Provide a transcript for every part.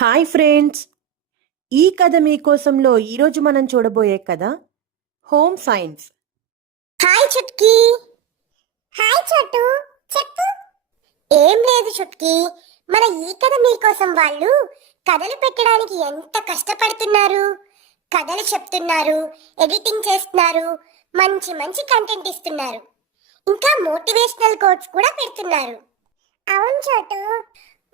Hi friends. ఈ కథ మీకోసంలో ఈరోజు మనం చూడబోయే కథ home science. Hi Chutki. Hi Chotu చెప్పు. ఏం లేదు చుట్కీ. మన ఈ కథ మీకోసం వాళ్ళు కథలు పెట్టడానికి ఎంత కష్టపడుతున్నారు. కథలు చెప్తున్నారు ఎడిటింగ్ చేస్తున్నారు మంచి మంచి కంటెంట్ ఇస్తున్నారు. ఇంకా మోటివేషనల్ కోట్స్ కూడా పెడుతున్నారు. అవును చోటు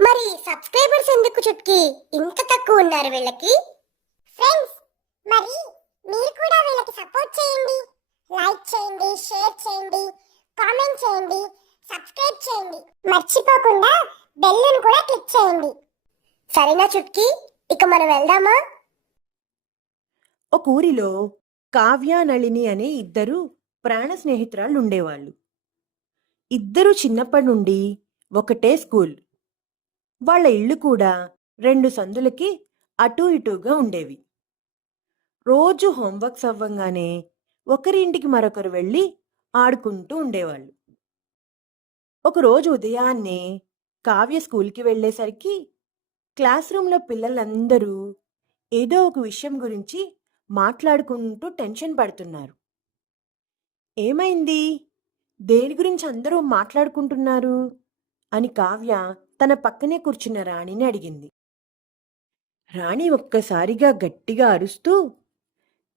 మరి సబ్స్క్రైబర్స్ ఎందుకు చుట్కీ? ఇంత తక్కువ ఉన్నారు వీళ్ళకి? ఫ్రెండ్స్ మరి మీరు కూడా వీళ్ళకి సపోర్ట్ చేయండి. లైక్ చేయండి షేర్ చేయండి కామెంట్ చేయండి సబ్స్క్రైబ్ చేయండి. మర్చిపోకుండా బెల్లును కూడా క్లిక్ చేయండి. సరేనా చుట్కీ? ఇక మనం వెళ్దామా? ఒక ఊరిలో కావ్య నళిని అనే ఇద్దరు ప్రాణ స్నేహితురాళ్ళు ఉండేవాళ్ళు ఇద్దరు చిన్నప్పటి నుండి ఒకటే స్కూల్. వాళ్ళ ఇళ్ళు కూడా రెండు సందులకి అటూ ఇటూగా ఉండేవి. రోజు హోంవర్క్స్ అవ్వంగానే ఒకరి ఇంటికి మరొకరు వెళ్ళి ఆడుకుంటూ ఉండేవాళ్ళు. ఒకరోజు ఉదయాన్నే కావ్య స్కూల్కి వెళ్ళేసరికి క్లాస్ రూమ్లో పిల్లలందరూ ఏదో ఒక విషయం గురించి మాట్లాడుకుంటూ టెన్షన్ పడుతున్నారు. ఏమైంది? దేని గురించి అందరూ మాట్లాడుకుంటున్నారు? అని కావ్య తన పక్కనే కూర్చున్న రాణిని అడిగింది. రాణి ఒక్కసారిగా గట్టిగా అరుస్తూ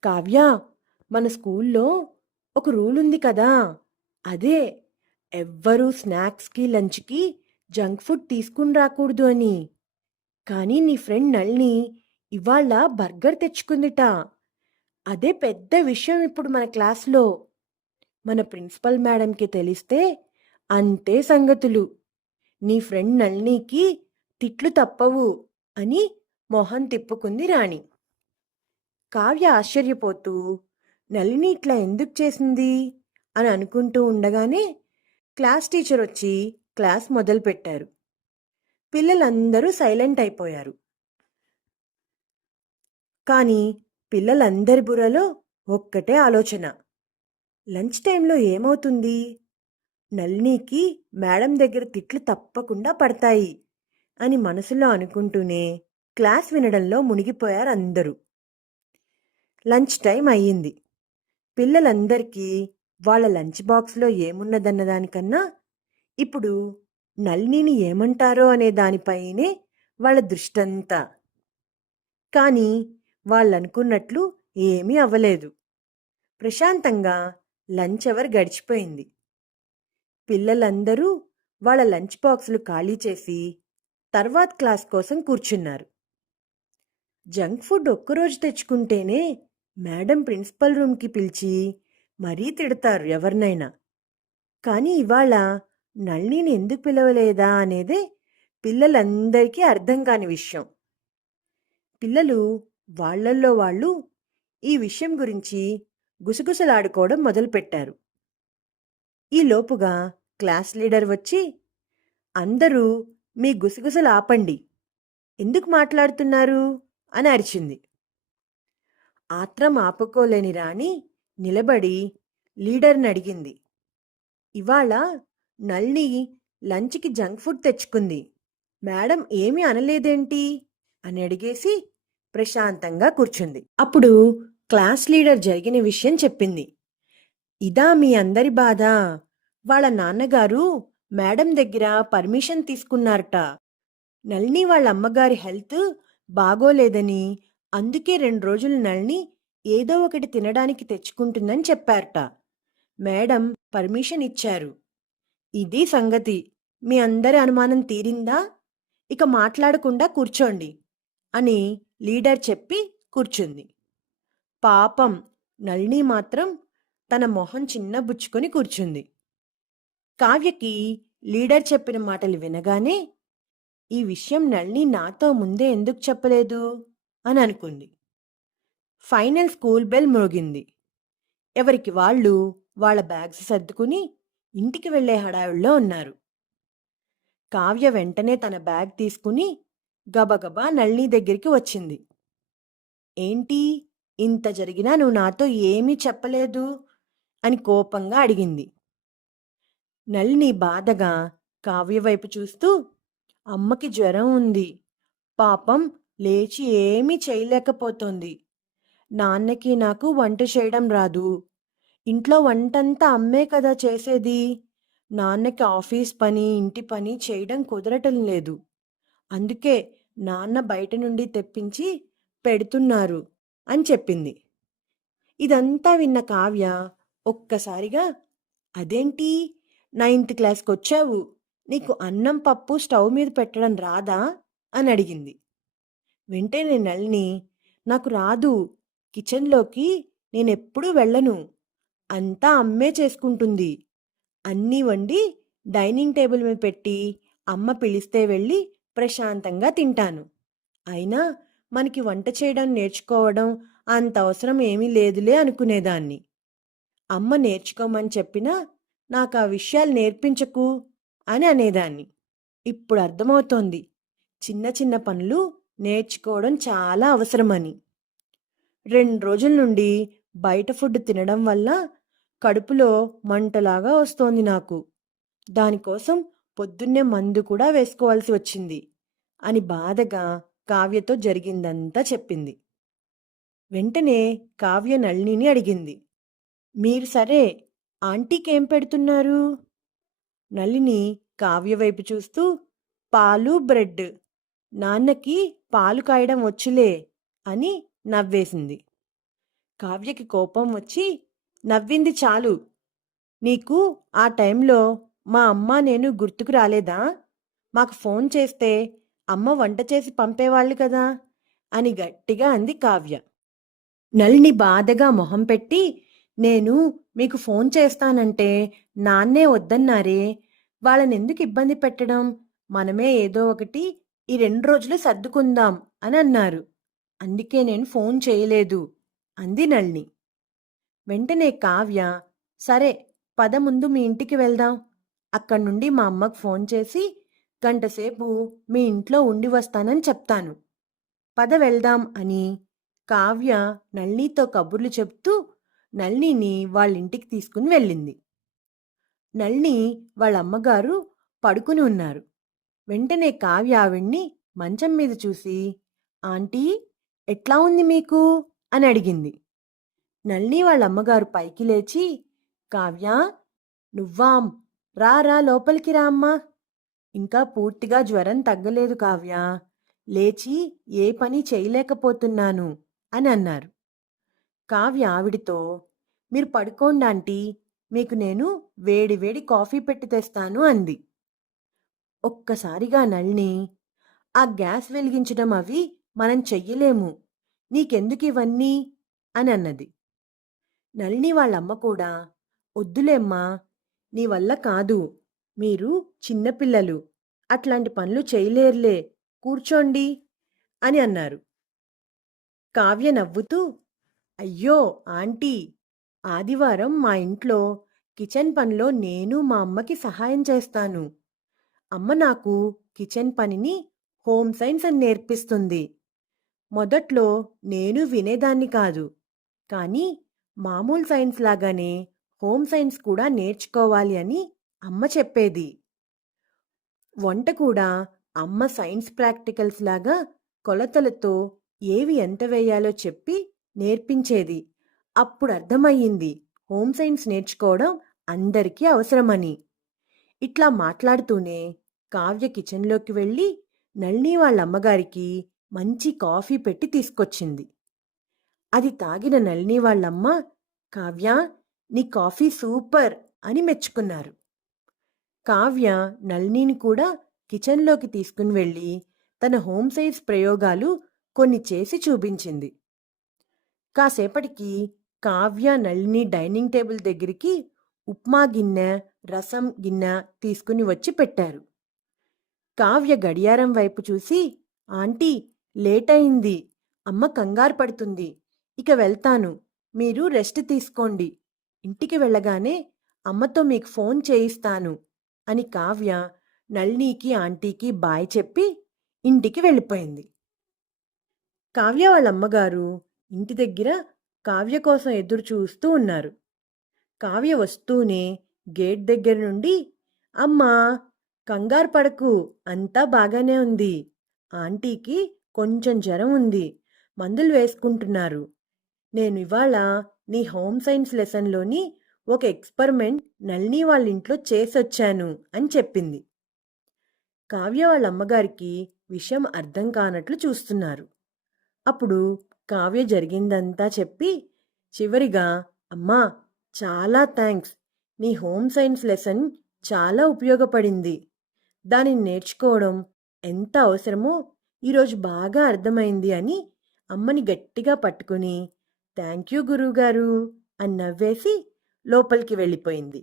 కావ్య మన స్కూల్లో ఒక రూల్ ఉంది కదా. అదే ఎవ్వరూ స్నాక్స్కి లంచ్కి జంక్ ఫుడ్ తీసుకుని రాకూడదు అని. కానీ నీ ఫ్రెండ్ నల్ని ఇవాళ బర్గర్ తెచ్చుకుందిట. అదే పెద్ద విషయం ఇప్పుడు మన క్లాస్లో. మన ప్రిన్సిపల్ మేడంకి తెలిస్తే అంతే సంగతులు. నీ ఫ్రెండ్ నళినికి తిట్లు తప్పవు అని మొహం తిప్పుకుంది రాణి. కావ్య ఆశ్చర్యపోతూ నళిని ఇట్లా ఎందుకు చేసింది? అని అనుకుంటూ ఉండగానే క్లాస్ టీచర్ వచ్చి క్లాస్ మొదలుపెట్టారు పిల్లలందరూ సైలెంట్ అయిపోయారు. కానీ పిల్లలందరి బుర్రలో ఒక్కటే ఆలోచన. లంచ్ టైంలో ఏమవుతుంది? నల్నీకి మేడం దగ్గర తిట్లు తప్పకుండా పడతాయి అని మనసులో అనుకుంటూనే క్లాస్ వినడంలో మునిగిపోయారు అందరూ. లంచ్ టైం అయ్యింది. పిల్లలందరికీ వాళ్ళ లంచ్ బాక్స్లో ఏమున్నదన్న దానికన్నా ఇప్పుడు నల్నీని ఏమంటారో అనే దానిపైనే వాళ్ళ దృష్టంతా. కానీ వాళ్ళనుకున్నట్లు ఏమీ అవ్వలేదు. ప్రశాంతంగా లంచ్ అవర్ గడిచిపోయింది. పిల్లలందరూ వాళ్ళ లంచ్ బాక్సులు ఖాళీ చేసి తర్వాత క్లాస్ కోసం కూర్చున్నారు. జంక్ ఫుడ్ ఒక్కరోజు తెచ్చుకుంటేనే మేడం ప్రిన్సిపల్ రూమ్కి పిలిచి మరీ తిడతారు ఎవరినైనా. కానీ ఇవాళ నళిని ఎందుకు పిలవలేదా అనేదే పిల్లలందరికీ అర్థం కాని విషయం. పిల్లలు వాళ్ళల్లో వాళ్ళు ఈ విషయం గురించి గుసగుసలాడుకోవడం మొదలుపెట్టారు. ఈ లోపుగా క్లాస్ లీడర్ వచ్చి అందరూ మీ గుసగుసలు ఆపండి ఎందుకు మాట్లాడుతున్నారు? అని అరిచింది. ఆత్రం ఆపుకోలేని రాణి నిలబడి లీడర్ని అడిగింది ఇవాళ నల్ని లంచ్కి జంక్ ఫుడ్ తెచ్చుకుంది. మేడం ఏమీ అనలేదేంటి? అని అడిగేసి ప్రశాంతంగా కూర్చుంది. అప్పుడు క్లాస్ లీడర్ జరిగిన విషయం చెప్పింది. ఇదా మీ అందరి బాధ? వాళ్ళ నాన్నగారు మేడం దగ్గర పర్మిషన్ తీసుకున్నారట. నళిని వాళ్ళ అమ్మగారి హెల్త్ బాగోలేదని అందుకే రెండు రోజులు నళిని ఏదో ఒకటి తినడానికి తెచ్చుకుంటుందని చెప్పారట. మేడం పర్మిషన్ ఇచ్చారు. ఇది సంగతి. మీ అందరి అనుమానం తీరిందా? ఇక మాట్లాడకుండా కూర్చోండి అని లీడర్ చెప్పి కూర్చుంది. పాపం నళిని మాత్రం తన మొహం చిన్నబుచ్చుకొని కూర్చుంది. కావ్యకి లీడర్ చెప్పిన మాటలు వినగానే ఈ విషయం నళిని నాతో ముందే ఎందుకు చెప్పలేదు? అని అనుకుంది. ఫైనల్ స్కూల్ బెల్ మోగింది. ఎవరికి వాళ్ళు వాళ్ళ బ్యాగ్స్ సర్దుకుని ఇంటికి వెళ్ళే హడావిడిలో ఉన్నారు. కావ్య వెంటనే తన బ్యాగ్ తీసుకుని గబగబా నళిని దగ్గరికి వచ్చింది. ఏంటి ఇంత జరిగినా నువ్వు నాతో ఏమీ చెప్పలేదు? అని కోపంగా అడిగింది. నళిని బాధగా కావ్య వైపు చూస్తూ అమ్మకి జ్వరం ఉంది. పాపం లేచి ఏమీ చేయలేకపోతోంది. నాన్నకి నాకు వంట చేయడం రాదు. ఇంట్లో వంటంతా అమ్మే కదా చేసేది. నాన్నకి ఆఫీస్ పని ఇంటి పని చేయడం కుదరటం లేదు. అందుకే నాన్న బయట నుండి తెప్పించి పెడుతున్నారు అని చెప్పింది. ఇదంతా విన్న కావ్య ఒక్కసారిగా అదేంటి? నైన్త్ క్లాస్కి వచ్చావు నీకు అన్నం పప్పు స్టవ్ మీద పెట్టడం రాదా? అని అడిగింది. వెంటనే నళిని నాకు రాదు. కిచెన్లోకి నేనెప్పుడూ వెళ్ళను. అంతా అమ్మే చేసుకుంటుంది. అన్నీ వండి డైనింగ్ టేబుల్ మీద పెట్టి అమ్మ పిలిస్తే వెళ్ళి ప్రశాంతంగా తింటాను. అయినా మనకి వంట చేయడం నేర్చుకోవడం అంత అవసరం ఏమీ లేదులే అనుకునేదాన్ని. అమ్మ నేర్చుకోమని చెప్పినా నాకు ఆ విషయాలు నేర్పించకు అని అనేదాన్ని. ఇప్పుడు అర్థమవుతోంది. చిన్న చిన్న పనులు నేర్చుకోవడం చాలా అవసరమని. రెండు రోజుల నుండి బయట ఫుడ్ తినడం వల్ల కడుపులో మంటలాగా వస్తోంది నాకు. దానికోసం పొద్దున్నే మందు కూడా వేసుకోవాల్సి వచ్చింది అని బాధగా కావ్యతో జరిగిందంతా చెప్పింది. వెంటనే కావ్య నళినిని అడిగింది. మీరు సరే ఆంటీకేం పెడుతున్నారు? నళిని కావ్య వైపు చూస్తూ పాలు బ్రెడ్. నాన్నకి పాలు కాయడం వచ్చులే అని నవ్వేసింది. కావ్యకి కోపం వచ్చి నవ్వింది చాలు. నీకు ఆ టైంలో మా అమ్మ నేను గుర్తుకు రాలేదా? మాకు ఫోన్ చేస్తే అమ్మ వంట చేసి పంపేవాళ్ళు కదా అని గట్టిగా అంది కావ్య. నళిని బాధగా మొహం పెట్టి నేను మీకు ఫోన్ చేస్తానంటే నాన్నే వద్దన్నారే. వాళ్ళని ఎందుకు ఇబ్బంది పెట్టడం? మనమే ఏదో ఒకటి ఈ రెండు రోజులు సర్దుకుందాం అని అన్నారు. అందుకే నేను ఫోన్ చేయలేదు అంది నళిని వెంటనే కావ్య సరే పద ముందు మీ ఇంటికి వెళ్దాం. అక్కడి నుండి మా అమ్మకు ఫోన్ చేసి గంటసేపు మీ ఇంట్లో ఉండి వస్తానని చెప్తాను. పద వెళ్దాం అని కావ్య నళినితో కబుర్లు చెప్తూ నళినిని వాళ్ళ ఇంటికి తీసుకుని వెళ్ళింది. నళిని వాళ్ళ అమ్మగారు పడుకుని ఉన్నారు. వెంటనే కావ్య ఆవిడ్ని మంచం మీద చూసి ఆంటీ ఎట్లా ఉంది మీకు? అని అడిగింది. నళిని వాళ్ళ అమ్మగారు పైకి లేచి కావ్య నువ్వాం? రా రా లోపలికి రా అమ్మా. ఇంకా పూర్తిగా జ్వరం తగ్గలేదు కావ్య. లేచి ఏ పని చేయలేకపోతున్నాను అని అన్నారు. కావ్య ఆవిడితో మీరు పడుకోండి ఆంటీ మీకు నేను వేడి వేడి కాఫీ పెట్టి తెస్తాను అంది. ఒక్కసారిగా నళిని ఆ గ్యాస్ వెలిగించడం అవి మనం చెయ్యలేము నీకెందుకు ఇవన్నీ అని అన్నది. నళిని వాళ్ళమ్మ కూడా వద్దులేమ్మా నీ వల్ల కాదు మీరు చిన్నపిల్లలు అట్లాంటి పనులు చేయలేరులే కూర్చోండి అని అన్నారు. కావ్య నవ్వుతూ అయ్యో! ఆంటీ ఆదివారం మా ఇంట్లో కిచెన్ పనిలో నేను మా అమ్మకి సహాయం చేస్తాను. అమ్మ నాకు కిచెన్ పనిని హోమ్ సైన్స్ అని నేర్పిస్తుంది. మొదట్లో నేను వినేదాన్ని కాదు. కానీ మామూలు సైన్స్ లాగానే హోమ్ సైన్స్ కూడా నేర్చుకోవాలి అని అమ్మ చెప్పేది. వంట కూడా అమ్మ సైన్స్ ప్రాక్టికల్స్ లాగా కొలతలతో ఏవి ఎంత వేయాలో చెప్పి నేర్పించేది. అప్పుడు అర్థమయ్యింది హోమ్ సైన్స్ నేర్చుకోవడం అందరికీ అవసరమని. ఇట్లా మాట్లాడుతూనే కావ్య కిచెన్లోకి వెళ్ళి నళిని వాళ్ళ అమ్మగారికి మంచి కాఫీ పెట్టి తీసుకొచ్చింది. అది తాగిన నళిని వాళ్ళమ్మ కావ్య నీ కాఫీ సూపర్ అని మెచ్చుకున్నారు. కావ్య నళినిని కూడా కిచెన్లోకి తీసుకుని వెళ్ళి తన హోమ్ సైన్స్ ప్రయోగాలు కొన్ని చేసి చూపించింది. కాసేపటికి కావ్య నళిని డైనింగ్ టేబుల్ దగ్గరికి ఉప్మా గిన్నె రసం గిన్నె తీసుకుని వచ్చి పెట్టారు. కావ్య గడియారం వైపు చూసి ఆంటీ లేట్ అయింది అమ్మ కంగారు పడుతుంది. ఇక వెళ్తాను. మీరు రెస్ట్ తీసుకోండి. ఇంటికి వెళ్ళగానే అమ్మతో మీకు ఫోన్ చేయిస్తాను అని కావ్య నళినికి ఆంటీకి బాయ్ చెప్పి ఇంటికి వెళ్ళిపోయింది. కావ్య వాళ్ళ అమ్మగారు ఇంటి దగ్గర కావ్య కోసం ఎదురు చూస్తూ ఉన్నారు. కావ్య వస్తూనే గేట్ దగ్గర నుండి అమ్మా కంగారు పడకు అంతా బాగానే ఉంది. ఆంటీకి కొంచెం జ్వరం ఉంది మందులు వేసుకుంటున్నారు. నేను ఇవాళ నీ హోమ్ సైన్స్ లెసన్లోని ఒక ఎక్స్పెరిమెంట్ నళిని వాళ్ళ ఇంట్లో చేసొచ్చాను అని చెప్పింది. కావ్య వాళ్ళ అమ్మగారికి విషయం అర్థం కానట్లు చూస్తున్నారు. అప్పుడు కావ్య జరిగిందంతా చెప్పి చివరిగా అమ్మా చాలా థ్యాంక్స్ నీ హోమ్ సైన్స్ లెసన్ చాలా ఉపయోగపడింది. దానిని నేర్చుకోవడం ఎంత అవసరమో ఈరోజు బాగా అర్థమైంది అని అమ్మని గట్టిగా పట్టుకుని థ్యాంక్ యూ గురువుగారు అని నవ్వేసి లోపలికి వెళ్ళిపోయింది.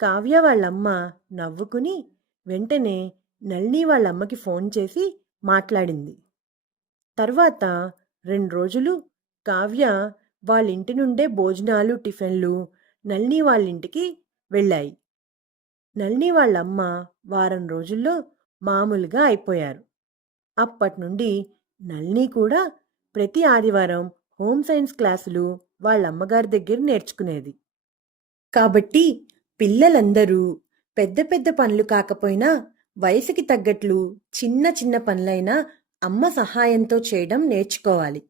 కావ్య వాళ్ళమ్మ నవ్వుకుని వెంటనే నళిని వాళ్ళ అమ్మకి ఫోన్ చేసి మాట్లాడింది. తర్వాత రెండు రోజులు కావ్య వాళ్ళింటి నుండే భోజనాలు టిఫిన్లు నల్ని వాళ్ళింటికి వెళ్ళాయి. నల్ని వాళ్ళ అమ్మ వారం రోజుల్లో మామూలుగా అయిపోయారు. అప్పటి నుండి నళిని కూడా ప్రతి ఆదివారం హోమ్ సైన్స్ క్లాసులు వాళ్ళ అమ్మగారి దగ్గర నేర్చుకునేది. కాబట్టి పిల్లలందరూ పెద్ద పెద్ద పనులు కాకపోయినా వయసుకి తగ్గట్లు చిన్న చిన్న పనులైనా అమ్మ సహాయంతో చేయడం నేర్చుకోవాలి.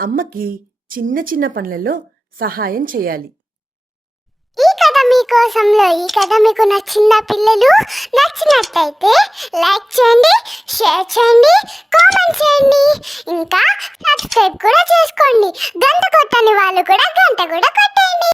అమ్మకి చిన్న చిన్న పనులలో సహాయం చేయాలి. ఈ కథ మీకోసంలో ఈ కథ మీకు నచ్చిన పిల్లలు? నచ్చినట్టయితే లైక్ చేయండి షేర్ చేయండి కామెంట్ చేయండి. ఇంకా సబ్స్క్రైబ్ కూడా చేసుకోండి. గంట కొట్టని వాళ్ళు కూడా గంట కూడా కొట్టేయండి.